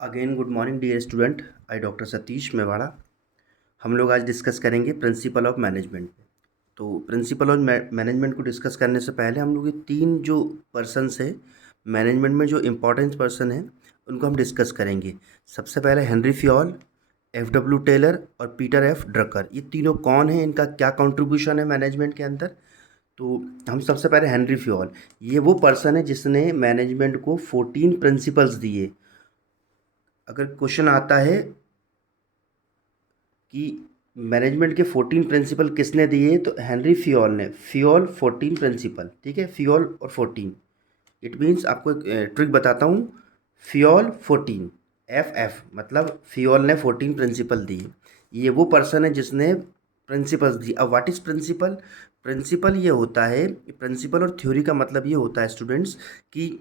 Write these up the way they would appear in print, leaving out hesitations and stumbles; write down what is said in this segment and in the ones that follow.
Again good morning dear student. I doctor Satish Mewada. हम लोग आज डिस्कस करेंगे प्रिंसिपल ऑफ मैनेजमेंट पे। तो प्रिंसिपल ऑफ मैनेजमेंट को डिस्कस करने से पहले हम लोग ये तीन जो पर्सनस है मैनेजमेंट में, जो इम्पोर्टेंट पर्सन है, उनको हम डिस्कस करेंगे। सबसे पहले Henry Fayol, F W Taylor और पीटर एफ ड्रकर। ये तीनों कौन है, इनका क्या कंट्रीब्यूशन है मैनेजमेंट के अंदर। तो हम सबसे पहले हेनरी फ्योल, ये वो पर्सन है जिसने मैनेजमेंट को 14 प्रिंसिपल्स दिए। अगर क्वेश्चन आता है कि मैनेजमेंट के 14 प्रिंसिपल किसने दिए, तो हेनरी फ्योल ने। फ्योल 14 प्रिंसिपल, ठीक है, फ्योल और 14। इट मीन्स आपको एक ट्रिक बताता हूँ। फ्योल 14, एफ एफ मतलब फ्योल ने 14 प्रिंसिपल दिए। ये वो पर्सन है जिसने प्रिंसिपल्स दी। अब व्हाट इज़ प्रिंसिपल? प्रिंसिपल ये होता है, प्रिंसिपल और थ्योरी का मतलब ये होता है स्टूडेंट्स कि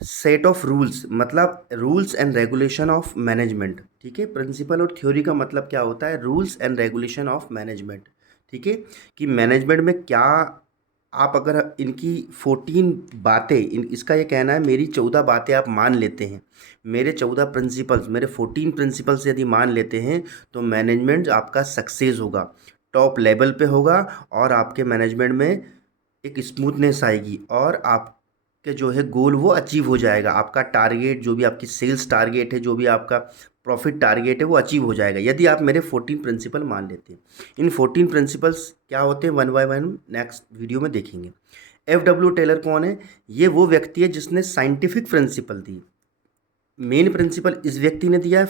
सेट ऑफ रूल्स, मतलब rules and regulation of management. ठीक है, प्रिंसिपल और थ्योरी का मतलब क्या होता है? Rules and regulation of management. ठीक है, कि मैनेजमेंट में क्या, आप अगर इनकी 14 बातें, इसका ये कहना है मेरी 14 बातें आप मान लेते हैं, मेरे 14 प्रिंसिपल्स, मेरे 14 प्रिंसिपल्स यदि मान लेते हैं, तो मैनेजमेंट आपका सक्सेस होगा, टॉप लेवल पे होगा, और आपके मैनेजमेंट में एक स्मूथनेस आएगी, और आपके जो है गोल वो अचीव हो जाएगा। आपका टारगेट, जो भी आपकी सेल्स टारगेट है, जो भी आपका प्रॉफिट टारगेट है, वो अचीव हो जाएगा यदि आप मेरे 14 प्रिंसिपल मान लेते हैं। इन 14 प्रिंसिपल्स क्या होते हैं, one by one next video में देखेंगे। एफ डब्ल्यू टेलर कौन है? ये वो व्यक्ति है जिसने साइंटिफिक प्रिंसिपल दी। मेन प्रिंसिपल इस व्यक्ति ने दिया है,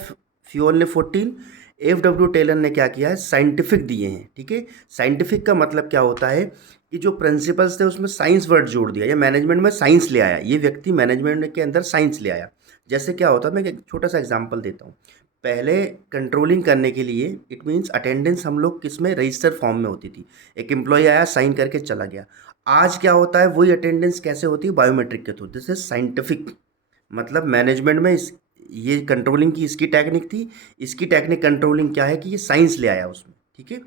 फ्योल ने 14। एफ डब्ल्यू टेलर ने क्या किया है, साइंटिफिक दिए हैं। ठीक है, साइंटिफिक का मतलब क्या होता है कि जो प्रिंसिपल्स थे उसमें साइंस वर्ड जोड़ दिया, या मैनेजमेंट में साइंस ले आया। ये व्यक्ति मैनेजमेंट के अंदर साइंस ले आया। जैसे क्या होता है, मैं एक छोटा सा एग्जांपल देता हूँ। पहले कंट्रोलिंग करने के लिए, इट मीन्स अटेंडेंस हम लोग किस में, रजिस्टर फॉर्म में होती थी। एक एम्प्लॉय आया, साइन करके चला गया। आज क्या होता है, वही अटेंडेंस कैसे होती है, बायोमेट्रिक के थ्रू। This is scientific. मतलब मैनेजमेंट में ये कंट्रोलिंग की इसकी टेक्निक थी। इसकी टेक्निक कंट्रोलिंग क्या है कि ये साइंस ले आया उसमें। ठीक है,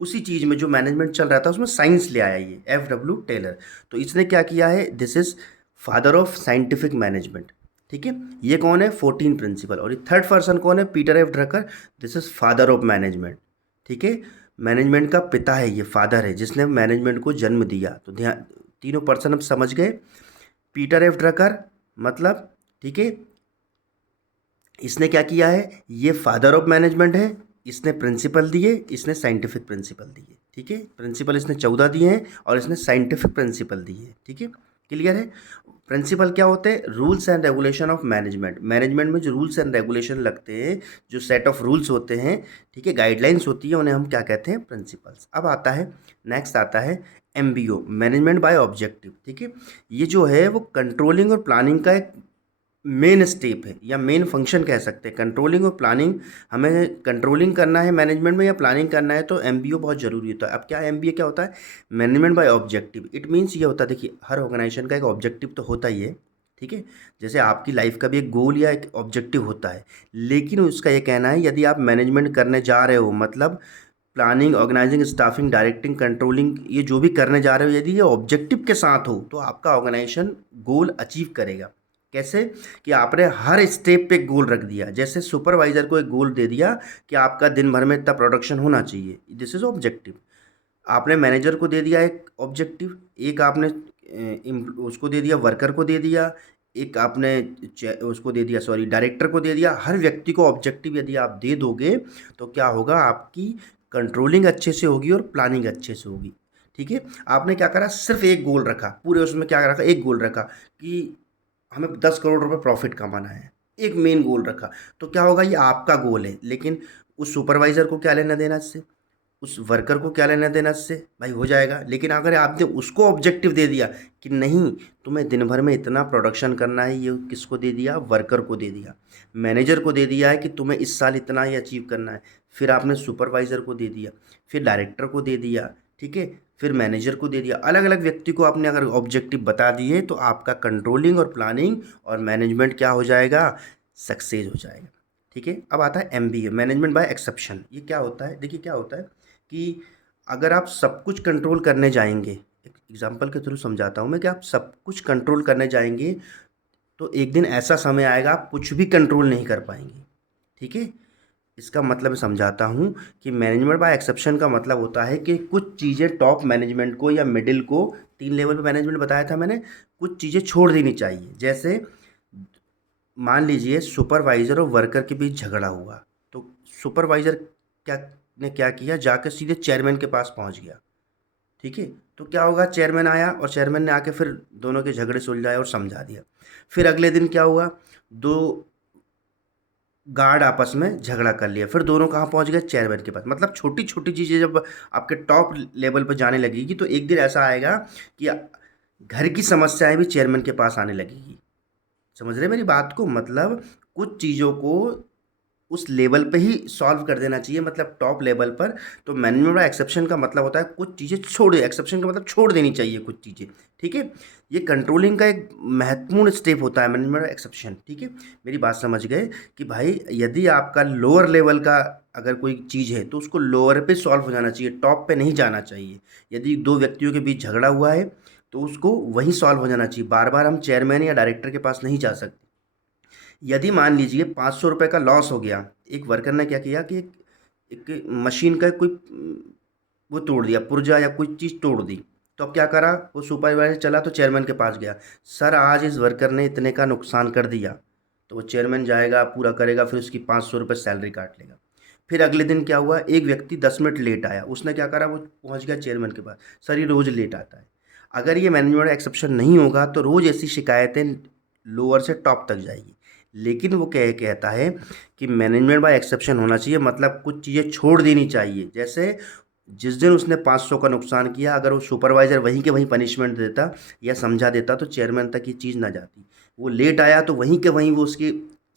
उसी चीज़ में जो मैनेजमेंट चल रहा था उसमें साइंस ले आया ये एफ डब्ल्यू टेलर। तो इसने क्या किया है, this is father of scientific management. ठीक है, ये कौन है, 14 प्रिंसिपल। और ये थर्ड पर्सन कौन है, Peter F Drucker. This is father of management. ठीक है, मैनेजमेंट का पिता है, ये फादर है जिसने मैनेजमेंट को जन्म दिया। तो ध्यान, तीनों पर्सन हम समझ गए। पीटर एफ ड्रकर मतलब, ठीक है, इसने क्या किया है, ये फादर ऑफ मैनेजमेंट है। इसने प्रिंसिपल दिए, इसने साइंटिफिक प्रिंसिपल दिए। ठीक है, प्रिंसिपल इसने 14 दिए हैं और इसने साइंटिफिक प्रिंसिपल दिए हैं। ठीक है, क्लियर है। प्रिंसिपल क्या होते हैं, rules and regulation of management. Management में जो रूल्स एंड रेगुलेशन लगते हैं, जो सेट ऑफ रूल्स होते हैं, ठीक है, गाइडलाइंस होती है, उन्हें हम क्या कहते हैं, प्रिंसिपल्स। अब आता है, नेक्स्ट आता है एमबीओ, मैनेजमेंट बाय ऑब्जेक्टिव। ठीक है, ये जो है वो कंट्रोलिंग और प्लानिंग का एक मेन स्टेप है, या मेन फंक्शन कह सकते हैं। कंट्रोलिंग और प्लानिंग, हमें कंट्रोलिंग करना है मैनेजमेंट में या प्लानिंग करना है, तो एमबीओ बहुत ज़रूरी होता है। अब क्या एमबीए क्या होता है, management by objective. It means ये होता है, देखिए हर ऑर्गेनाइजेशन का एक ऑब्जेक्टिव तो होता ही है। ठीक है, जैसे आपकी लाइफ का भी एक गोल या एक ऑब्जेक्टिव होता है, लेकिन उसका ये कहना है यदि आप मैनेजमेंट करने जा रहे हो, मतलब planning, organising, staffing, directing, controlling, ये जो भी करने जा रहे हो, यदि ये ऑब्जेक्टिव के साथ हो, तो आपका ऑर्गेनाइजेशन गोल अचीव करेगा। कैसे? कि आपने हर स्टेप पे गोल रख दिया। जैसे सुपरवाइजर को एक गोल दे दिया कि आपका दिन भर में इतना प्रोडक्शन होना चाहिए, दिस इज ऑब्जेक्टिव। आपने मैनेजर को दे दिया एक ऑब्जेक्टिव, एक आपने उसको दे दिया, वर्कर को दे दिया, एक आपने उसको दे दिया, सॉरी, डायरेक्टर को दे दिया। हर व्यक्ति को ऑब्जेक्टिव यदि आप दे दोगे, तो क्या होगा, आपकी कंट्रोलिंग अच्छे से होगी और प्लानिंग अच्छे से होगी। ठीक है, आपने क्या करा, सिर्फ एक गोल रखा, पूरे उसमें क्या रखा, एक गोल रखा कि हमें 10 करोड़ रुपए प्रॉफिट कमाना है, एक मेन गोल रखा। तो क्या होगा, ये आपका गोल है, लेकिन उस सुपरवाइजर को क्या लेना देना इससे, उस वर्कर को क्या लेना देना इससे, भाई हो जाएगा। लेकिन अगर आपने उसको ऑब्जेक्टिव दे दिया कि नहीं, तुम्हें दिन भर में इतना प्रोडक्शन करना है, ये किसको दे दिया, वर्कर को दे दिया। मैनेजर को दे दिया है कि तुम्हें इस साल इतना ही अचीव करना है। फिर आपने सुपरवाइजर को दे दिया, फिर डायरेक्टर को दे दिया, ठीक है, फिर मैनेजर को दे दिया। अलग अलग व्यक्ति को आपने अगर ऑब्जेक्टिव बता दिए, तो आपका कंट्रोलिंग और प्लानिंग और मैनेजमेंट क्या हो जाएगा, सक्सेस हो जाएगा। ठीक है, अब आता है एमबीए, मैनेजमेंट बाय एक्सेप्शन। ये क्या होता है, देखिए क्या होता है कि अगर आप सब कुछ कंट्रोल करने जाएंगे, एक एग्जांपल के थ्रू समझाता हूँ मैं, कि आप सब कुछ कंट्रोल करने जाएंगे, तो एक दिन ऐसा समय आएगा आप कुछ भी कंट्रोल नहीं कर पाएंगे। ठीक है, इसका मतलब समझाता हूँ कि मैनेजमेंट बाय एक्सेप्शन का मतलब होता है कि कुछ चीज़ें टॉप मैनेजमेंट को या मिडिल को, 3 लेवल पे मैनेजमेंट बताया था मैंने, कुछ चीज़ें छोड़ देनी चाहिए। जैसे मान लीजिए सुपरवाइज़र और वर्कर के बीच झगड़ा हुआ, तो सुपरवाइज़र क्या ने क्या किया, जाकर सीधे चेयरमैन के पास पहुंच गया। ठीक है, तो क्या होगा, चेयरमैन आया और चेयरमैन ने आके फिर दोनों के झगड़े सुलझाए और समझा दिया। फिर अगले दिन क्या हुआ, दो गार्ड आपस में झगड़ा कर लिया, फिर दोनों कहाँ पहुंच गए, चेयरमैन के पास। मतलब छोटी छोटी चीज़ें जब आपके टॉप लेवल पर जाने लगेगी तो एक दिन ऐसा आएगा कि घर की समस्याएं भी चेयरमैन के पास आने लगेगी। समझ रहे हैं मेरी बात को? मतलब कुछ चीज़ों को उस लेवल पे ही सॉल्व कर देना चाहिए, मतलब टॉप लेवल पर। तो मैनेजमेंट बाय एक्सेप्शन का मतलब होता है कुछ चीज़ें छोड़, एक्सेप्शन का मतलब छोड़ देनी चाहिए कुछ चीज़ें। ठीक है, ये कंट्रोलिंग का एक महत्वपूर्ण स्टेप होता है मैनेजमेंट बाय एक्सेप्शन। ठीक है, मेरी बात समझ गए कि भाई यदि आपका लोअर लेवल का अगर कोई चीज़ है तो उसको लोअर पे सॉल्व हो जाना चाहिए, टॉप पे नहीं जाना चाहिए। यदि दो व्यक्तियों के बीच झगड़ा हुआ है तो उसको वहीं सॉल्व हो जाना चाहिए, बार बार हम चेयरमैन या डायरेक्टर के पास नहीं जा सकते। यदि मान लीजिए 500 रुपये का लॉस हो गया, एक वर्कर ने क्या किया कि एक मशीन का कोई वो तोड़ दिया, पुर्जा या कोई चीज़ तोड़ दी। तो अब क्या करा, वो सुपरवाइजर चला तो चेयरमैन के पास गया, सर आज इस वर्कर ने इतने का नुकसान कर दिया। तो वो चेयरमैन जाएगा, पूरा करेगा, फिर उसकी 500 रुपये सैलरी काट लेगा। फिर अगले दिन क्या हुआ, एक व्यक्ति 10 मिनट लेट आया, उसने क्या करा, वो पहुंच गया चेयरमैन के पास, सर ये रोज़ लेट आता है। अगर ये मैनेजमेंट एक्सेप्शन नहीं होगा तो रोज़ ऐसी शिकायतें लोअर से टॉप तक जाएगी। लेकिन वो कहता है कि मैनेजमेंट बाय एक्सेप्शन होना चाहिए, मतलब कुछ चीज़ें छोड़ देनी चाहिए। जैसे जिस दिन उसने 500 का नुकसान किया, अगर वो सुपरवाइज़र वहीं के वहीं पनिशमेंट देता या समझा देता तो चेयरमैन तक ये चीज़ ना जाती। वो लेट आया तो वहीं के वहीं वो उसकी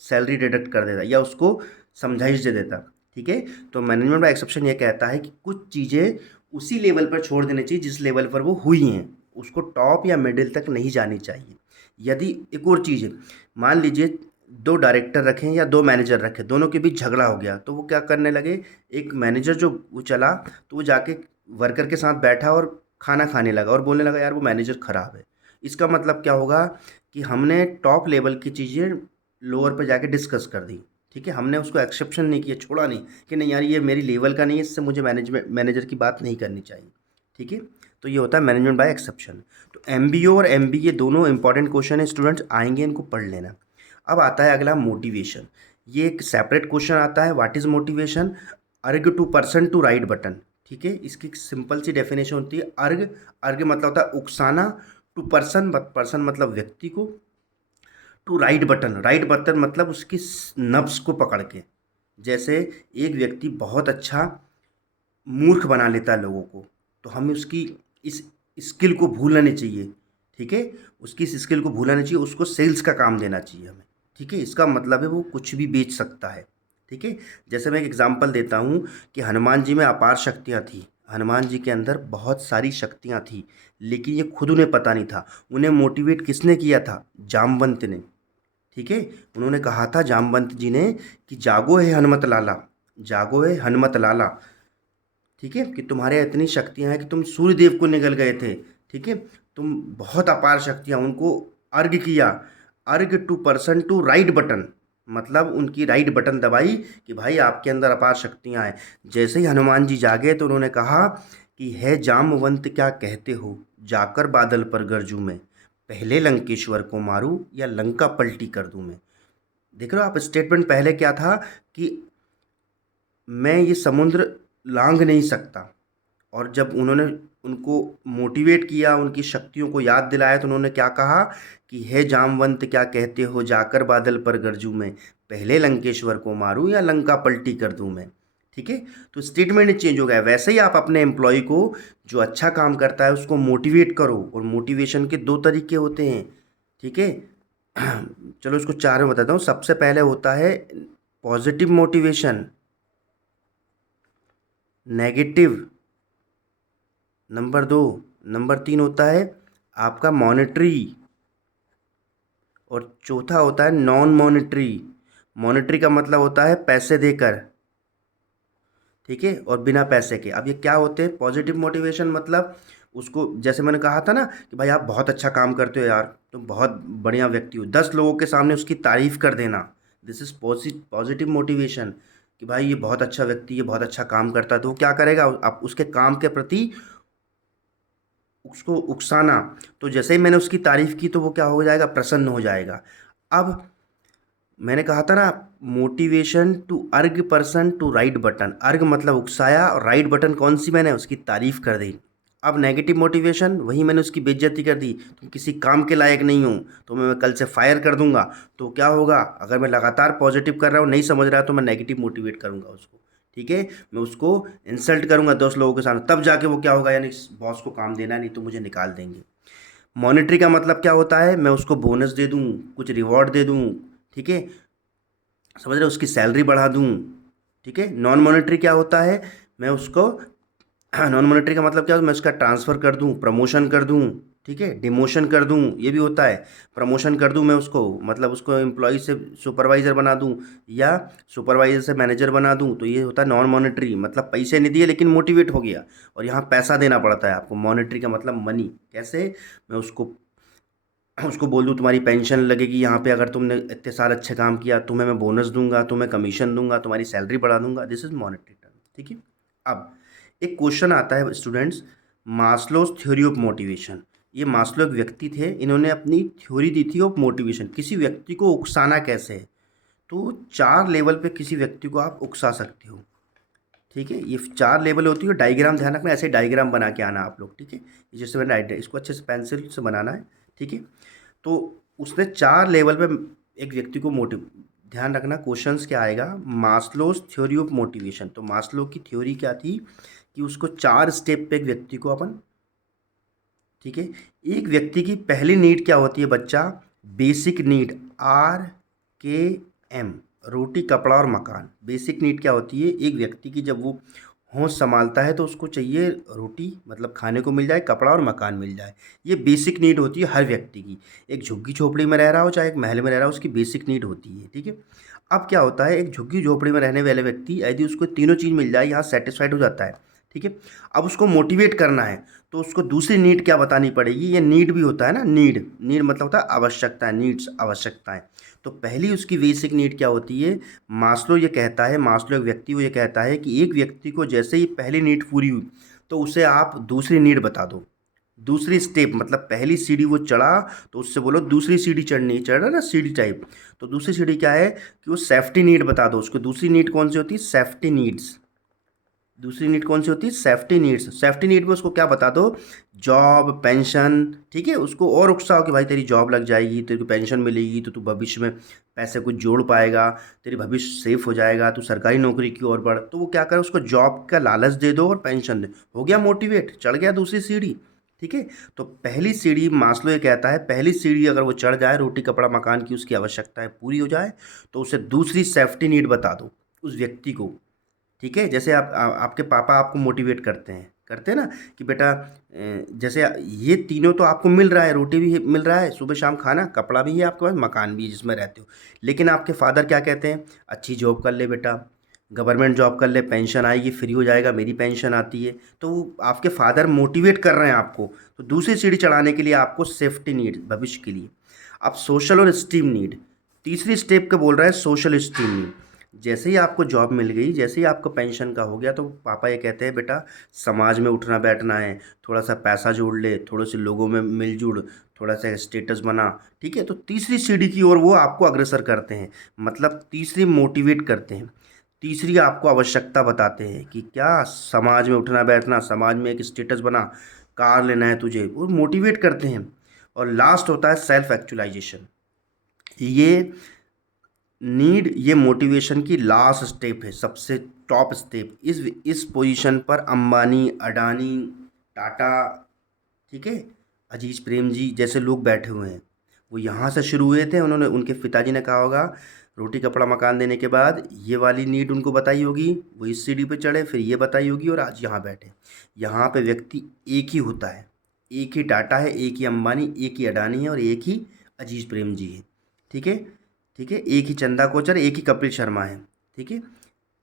सैलरी डिडक्ट कर देता या उसको समझाइश दे देता। ठीक है, तो मैनेजमेंट बाय एक्सेप्शन ये कहता है कि कुछ चीज़ें उसी लेवल पर छोड़ देनी चाहिए जिस लेवल पर वो हुई हैं, उसको टॉप या मिडिल तक नहीं जानी चाहिए। यदि एक और चीज़ है, मान लीजिए दो डायरेक्टर रखें या दो मैनेजर रखें, दोनों के बीच झगड़ा हो गया, तो वो क्या करने लगे, एक मैनेजर जो वो चला तो वो जाके वर्कर के साथ बैठा और खाना खाने लगा और बोलने लगा यार वो मैनेजर ख़राब है। इसका मतलब क्या होगा कि हमने टॉप लेवल की चीज़ें लोअर पे जाके डिस्कस कर दी। ठीक है, हमने उसको एक्सेप्शन नहीं किया, छोड़ा नहीं कि नहीं यार ये मेरी लेवल का नहीं है, इससे मुझे मैनेजर की बात नहीं करनी चाहिए। ठीक है, तो ये होता है मैनेजमेंट बाय एक्सेप्शन। तो एमबीओ और एमबी ये दोनों इंपॉर्टेंट क्वेश्चन है, स्टूडेंट्स आएंगे, इनको पढ़ लेना। अब आता है अगला मोटिवेशन। ये एक सेपरेट क्वेश्चन आता है, what is motivation, urge to person to right button. ठीक है, इसकी सिंपल सी डेफिनेशन होती है, अर्ग, अर्ग मतलब होता है उकसाना, टू पर्सन, पर्सन मतलब व्यक्ति को, to right button, right button मतलब उसकी नब्स को पकड़ के। जैसे एक व्यक्ति बहुत अच्छा मूर्ख बना लेता है लोगों को, तो हमें उसकी इस स्किल को भूलना नहीं चाहिए। ठीक है, उसकी इस स्किल को भूलना नहीं चाहिए, उसको सेल्स का काम देना चाहिए हमें। ठीक है, इसका मतलब है वो कुछ भी बेच सकता है। ठीक है, जैसे मैं एक एग्जांपल देता हूँ कि हनुमान जी में अपार शक्तियाँ थी, हनुमान जी के अंदर बहुत सारी शक्तियाँ थी, लेकिन ये खुद उन्हें पता नहीं था। उन्हें मोटिवेट किसने किया था, जामवंत ने। ठीक है, उन्होंने कहा था जामवंत जी ने कि जागो है हनुमत लाला, जागो है हनुमत लाला। ठीक है, कि तुम्हारे इतनी शक्तियां हैं कि तुम सूर्य देव को निगल गए थे। ठीक है, तुम बहुत अपार शक्तियां, उनको अर्घ किया, urge to person to right button, मतलब उनकी राइट बटन दबाई कि भाई आपके अंदर अपार शक्तियां हैं। जैसे ही हनुमान जी जागे तो उन्होंने कहा कि है जामवंत क्या कहते हो, जाकर बादल पर गरजू मैं, पहले लंकेश्वर को मारूं या लंका पलटी कर दूं मैं। देख रहे हो आप, स्टेटमेंट पहले क्या था कि मैं ये समुद्र लांघ नहीं सकता, और जब उन्होंने उनको मोटिवेट किया, उनकी शक्तियों को याद दिलाया, तो उन्होंने क्या कहा कि हे जामवंत क्या कहते हो, जाकर बादल पर गरजूं मैं, पहले लंकेश्वर को मारूं या लंका पलटी कर दूं मैं। ठीक है, तो स्टेटमेंट चेंज हो गया। वैसे ही आप अपने एम्प्लॉय को, जो अच्छा काम करता है उसको मोटिवेट करो, और मोटिवेशन के दो तरीके होते हैं। ठीक है, चलो इसको चार में बताता हूँ। सबसे पहले होता है पॉजिटिव मोटिवेशन, नेगेटिव, नंबर दो, नंबर तीन होता है आपका मॉनेटरी, और चौथा होता है नॉन मॉनेटरी। मॉनेटरी का मतलब होता है पैसे देकर, ठीक है, और बिना पैसे के। अब ये क्या होते हैं, पॉजिटिव मोटिवेशन मतलब उसको, जैसे मैंने कहा था ना कि भाई आप बहुत अच्छा काम करते हो यार, तुम बहुत बढ़िया व्यक्ति हो, 10 लोगों के सामने उसकी तारीफ कर देना, दिस इज पॉजिटिव मोटिवेशन, कि भाई ये बहुत अच्छा व्यक्ति, ये बहुत अच्छा काम करता है, तो वो क्या करेगा, आप उसके काम के प्रति उसको उकसाना। तो जैसे ही मैंने उसकी तारीफ की तो वो क्या हो जाएगा, प्रसन्न हो जाएगा। अब मैंने कहा था ना, मोटिवेशन टू अर्ग पर्सन टू राइट बटन, अर्ग मतलब उकसाया और राइट बटन कौन सी, मैंने उसकी तारीफ कर दी। अब नेगेटिव मोटिवेशन, वही मैंने उसकी बेइज्जती कर दी, तुम किसी काम के लायक नहीं हो, तो मैं कल से फायर कर दूंगा। तो क्या होगा, अगर मैं लगातार पॉजिटिव कर रहा हूँ, नहीं समझ रहा है, तो मैं नेगेटिव मोटिवेट करूंगा उसको, ठीक है, मैं उसको इंसल्ट करूंगा 10 लोगों के सामने, तब जाके वो क्या होगा, यानी बॉस को काम देना, नहीं तो मुझे निकाल देंगे। मॉनेटरी का मतलब क्या होता है, मैं उसको बोनस दे दूं, कुछ रिवॉर्ड दे दूं, ठीक है, समझ रहे हो, उसकी सैलरी बढ़ा दूं, ठीक है। नॉन मॉनेटरी क्या होता है, मैं उसको नॉन मॉनेटरी का मतलब क्या है, मैं उसका ट्रांसफ़र कर दूं, प्रमोशन कर दूं, ठीक है, डिमोशन कर दूं, ये भी होता है। प्रमोशन कर दूं मैं उसको, मतलब उसको एम्प्लॉय से सुपरवाइज़र बना दूं, या सुपरवाइज़र से मैनेजर बना दूं, तो ये होता है नॉन मॉनेटरी, मतलब पैसे नहीं दिए लेकिन मोटिवेट हो गया। और यहाँ पैसा देना पड़ता है आपको, मॉनेटरी का मतलब मनी। कैसे, मैं उसको उसको बोल दूँ तुम्हारी पेंशन लगेगी यहाँ पे, अगर तुमने इतने साल अच्छे काम किया, तुम्हें मैं बोनस दूंगा, तुम्हें कमीशन दूंगा, तुम्हारी सैलरी बढ़ा दूंगा, दिस इज मॉनेटरी टर्म, ठीक है। अब एक क्वेश्चन आता है स्टूडेंट्स, मास्लोस थ्योरी ऑफ मोटिवेशन। ये मास्लो एक व्यक्ति थे, इन्होंने अपनी थ्योरी दी थी ऑफ मोटिवेशन, किसी व्यक्ति को उकसाना कैसे है। तो 4 लेवल पे किसी व्यक्ति को आप उकसा सकते हो, ठीक है, ये 4 लेवल होती है। डायग्राम ध्यान रखना, ऐसे डायग्राम बना के आना आप लोग, ठीक है, जैसे मैंने इसको अच्छे से पेंसिल से बनाना है, ठीक है। तो उसने 4 लेवल पे एक व्यक्ति को मोटिव, ध्यान रखना क्वेश्चंस क्या आएगा, मास्लोस थ्योरी ऑफ मोटिवेशन। तो मास्लो की थ्योरी क्या थी, कि उसको 4 स्टेप पे एक व्यक्ति को अपन, ठीक है, एक व्यक्ति की पहली नीड क्या होती है बच्चा, बेसिक नीड, RKM, रोटी कपड़ा और मकान। बेसिक नीड क्या होती है, एक व्यक्ति की जब वो होश संभालता है तो उसको चाहिए रोटी, मतलब खाने को मिल जाए, कपड़ा और मकान मिल जाए। ये बेसिक नीड होती है हर व्यक्ति की, एक झुग्गी झोपड़ी में रह रहा हो चाहे एक महल में रह रहा हो, उसकी बेसिक नीड होती है, ठीक है। अब क्या होता है, एक झुग्गी झोपड़ी में रहने वाले व्यक्ति यदि उसको तीनों चीज़ मिल जाए, यहाँ सेटिस्फाइड हो जाता है, ठीक है। अब उसको मोटिवेट करना है, तो उसको दूसरी नीड क्या बतानी पड़ेगी, ये नीड भी होता है ना, नीड, नीड मतलब होता है आवश्यकता, नीड्स आवश्यकताएं। तो पहली उसकी बेसिक नीड क्या होती है, मास्लो ये कहता है, मास्लो एक व्यक्ति को ये कहता है कि एक व्यक्ति को जैसे ही पहली नीड पूरी हुई, तो उसे आप दूसरी नीड बता दो, दूसरी स्टेप, मतलब पहली सीढ़ी वो चढ़ा, तो उससे बोलो दूसरी सीढ़ी चढ़नी, चढ़ रहा ना सीढ़ी टाइप, तो दूसरी सीढ़ी क्या है, कि वो सेफ्टी नीड बता दो उसको। दूसरी नीड कौन सी होती है, सेफ्टी नीड्स। दूसरी नीड कौन सी होती है, सेफ्टी नीड्स। सेफ्टी नीड में उसको क्या बता दो, जॉब, पेंशन, ठीक है, उसको और उकसाओ कि भाई तेरी जॉब लग जाएगी, तेरे को पेंशन मिलेगी, तो तू भविष्य में पैसे कुछ जोड़ पाएगा, तेरी भविष्य सेफ हो जाएगा, तू सरकारी नौकरी की ओर बढ़। तो वो क्या करे, उसको जॉब का लालच दे दो और पेंशन दे, हो गया मोटिवेट, चढ़ गया दूसरी सीढ़ी, ठीक है। तो पहली सीढ़ी मास्लो ये कहता है, पहली सीढ़ी अगर वो चढ़ जाए, रोटी कपड़ा मकान की उसकी आवश्यकताएं पूरी हो जाए, तो उसे दूसरी सेफ्टी नीड बता दो उस व्यक्ति को, ठीक है। जैसे आपके पापा आपको मोटिवेट करते हैं ना, कि बेटा जैसे ये तीनों तो आपको मिल रहा है, रोटी भी मिल रहा है, सुबह शाम खाना, कपड़ा भी है आपके पास, मकान भी है जिसमें रहते हो, लेकिन आपके फादर क्या कहते हैं, अच्छी जॉब कर ले बेटा, गवर्नमेंट जॉब कर ले, पेंशन आएगी, फ्री हो जाएगा, मेरी पेंशन आती है। तो वो आपके फादर मोटिवेट कर रहे हैं आपको, तो दूसरी सीढ़ी चढ़ाने के लिए आपको सेफ्टी नीड भविष्य के लिए। अब सोशल और स्टीम नीड, तीसरी स्टेप का बोल रहा है, सोशल स्टीम नीड। जैसे ही आपको जॉब मिल गई, जैसे ही आपको पेंशन का हो गया, तो पापा ये कहते हैं बेटा समाज में उठना बैठना है, थोड़ा सा पैसा जोड़ ले, थोड़े से लोगों में मिलजुल, थोड़ा सा स्टेटस बना, ठीक है। तो तीसरी सीढ़ी की ओर वो आपको अग्रसर करते हैं, मतलब तीसरी मोटिवेट करते हैं, तीसरी आपको आवश्यकता बताते हैं कि क्या, समाज में उठना बैठना, समाज में एक स्टेटस बना, कार लेना है तुझे, वो मोटिवेट करते हैं। और लास्ट होता है सेल्फ एक्चुअलाइजेशन। ये नीड, ये मोटिवेशन की लास्ट स्टेप है, सबसे टॉप स्टेप। इस पोजीशन पर अंबानी, अडानी, टाटा, ठीक है, अजीज प्रेम जी जैसे लोग बैठे हुए हैं। वो यहाँ से शुरू हुए थे, उन्होंने, उनके पिताजी ने कहा होगा, रोटी कपड़ा मकान देने के बाद ये वाली नीड उनको बताई होगी, वो इस सीढ़ी पे चढ़े, फिर ये बताई होगी, और आज यहाँ बैठे। यहाँ पे व्यक्ति एक ही होता है, एक ही टाटा है, एक ही अंबानी, एक ही अडानी है, और एक ही अजीज प्रेम जी है, ठीक है, ठीक है, एक ही चंदा कोचर, एक ही कपिल शर्मा है, ठीक है,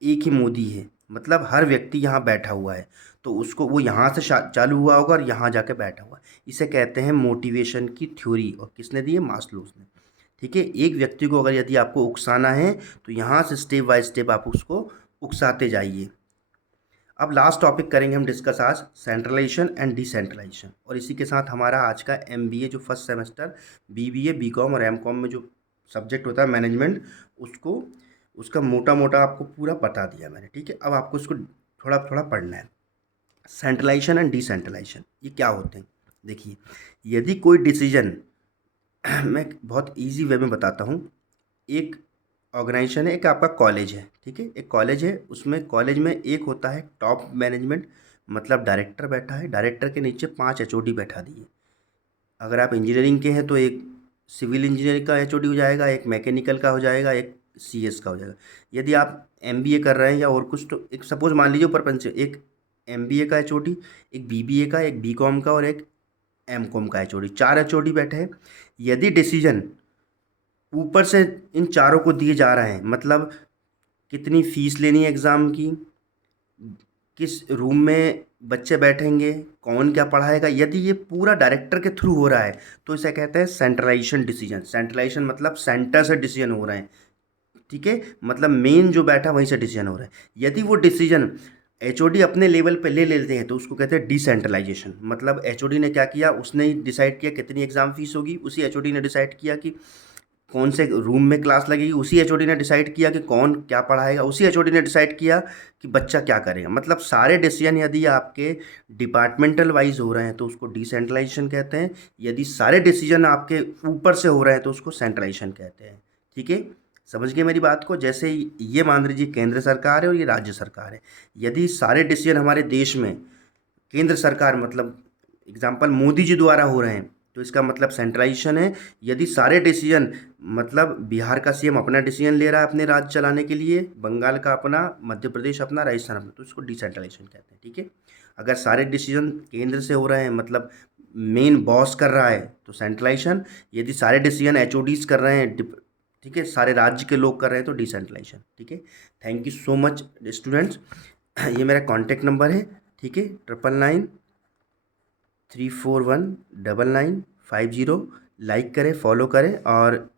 एक ही मोदी है, मतलब हर व्यक्ति यहाँ बैठा हुआ है। तो उसको वो यहाँ से चालू हुआ होगा और यहाँ जाके बैठा हुआ। इसे कहते हैं मोटिवेशन की थ्योरी, और किसने दी है? मास्लोस ने। ठीक है, एक व्यक्ति को अगर यदि आपको उकसाना है तो यहाँ से स्टेप बाय स्टेप आप उसको उकसाते जाइए। अब लास्ट टॉपिक करेंगे हम डिस्कस आज, सेंट्रलाइजेशन एंड डिसेंट्रलाइजेशन, और इसी के साथ हमारा आज का एमबीए जो फर्स्ट सेमेस्टर बीबीए बीकॉम और एमकॉम में जो सब्जेक्ट होता है मैनेजमेंट, उसको उसका मोटा मोटा आपको पूरा बता दिया मैंने। ठीक है, अब आपको इसको थोड़ा थोड़ा पढ़ना है। सेंट्रलाइजेशन एंड डिसेंट्रलाइजेशन ये क्या होते हैं? देखिए, यदि कोई डिसीजन मैं बहुत इजी वे में बताता हूँ। एक ऑर्गेनाइजेशन है, एक आपका कॉलेज है, ठीक है, एक कॉलेज है, उसमें कॉलेज में एक होता है टॉप मैनेजमेंट, मतलब डायरेक्टर बैठा है, डायरेक्टर के नीचे 5 एचओडी बैठा दिए। अगर आप इंजीनियरिंग के हैं तो एक सिविल इंजीनियरिंग का एचओडी हो जाएगा, एक मैकेनिकल का हो जाएगा, एक सीएस का हो जाएगा। यदि आप एमबीए कर रहे हैं या और कुछ, तो एक सपोज मान लीजिए ऊपर पंच, एक एमबीए का एचओडी, एक बीबीए का, एक बीकॉम का और एक एमकॉम का एचओडी, 4 एचओडी बैठे हैं। यदि डिसीजन ऊपर से इन चारों को दिए जा रहे हैं, मतलब कितनी फीस लेनी है एग्ज़ाम की, किस रूम में बच्चे बैठेंगे, कौन क्या पढ़ाएगा, यदि ये पूरा डायरेक्टर के थ्रू हो रहा है तो इसे कहते हैं सेंट्रलाइजेशन डिसीजन। सेंट्रलाइजेशन मतलब सेंटर से डिसीजन हो रहे हैं। ठीक है, मतलब मेन जो बैठा वहीं से डिसीजन हो रहा है। यदि वो डिसीजन एचओडी अपने लेवल पे ले लेते हैं तो उसको कहते हैं डिसेंट्रलाइजेशन। मतलब एचओडी ने क्या किया, उसने ही डिसाइड किया कितनी एग्ज़ाम फीस होगी, उसी एचओडी ने डिसाइड किया कि कौन से रूम में क्लास लगेगी, उसी एचओडी ने डिसाइड किया कि कौन क्या पढ़ाएगा, उसी एचओडी ने डिसाइड किया कि बच्चा क्या करेगा। मतलब सारे डिसीजन यदि आपके डिपार्टमेंटल वाइज हो रहे हैं तो उसको डिसेंट्रलाइजेशन कहते हैं। यदि सारे डिसीजन आपके ऊपर से हो रहे हैं तो उसको सेंट्रलाइजेशन कहते हैं। ठीक है, समझ गए मेरी बात को? जैसे ये मान लीजिए केंद्र सरकार है और ये राज्य सरकार है। यदि सारे डिसीजन हमारे देश में केंद्र सरकार, मतलब एग्जाम्पल मोदी जी द्वारा हो रहे हैं, तो इसका मतलब सेंट्रलाइजेशन है। यदि सारे डिसीजन, मतलब बिहार का सीएम अपना डिसीजन ले रहा है अपने राज्य चलाने के लिए, बंगाल का अपना, मध्य प्रदेश अपना, राजस्थान अपना, तो इसको डिसेंट्रलाइजेशन कहते हैं। ठीक है, अगर सारे डिसीजन केंद्र से हो रहे हैं, मतलब मेन बॉस कर रहा है तो सेंट्रलाइजेशन। यदि सारे डिसीजन एचओडीज कर रहे हैं, ठीक है, सारे राज्य के लोग कर रहे हैं तो डिसेंट्रलाइजेशन। ठीक है, thank you so much students. ये मेरा कॉन्टैक्ट नंबर है, ठीक है, 9993419950। लाइक करें, फॉलो करें, और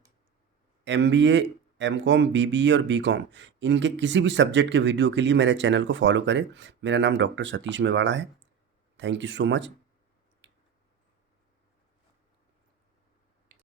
एमबीए, एमकॉम, बीबीए और बीकॉम इनके किसी भी सब्जेक्ट के वीडियो के लिए मेरे चैनल को फॉलो करें। मेरा नाम डॉक्टर सतीश मेवाड़ा है। Thank you so much.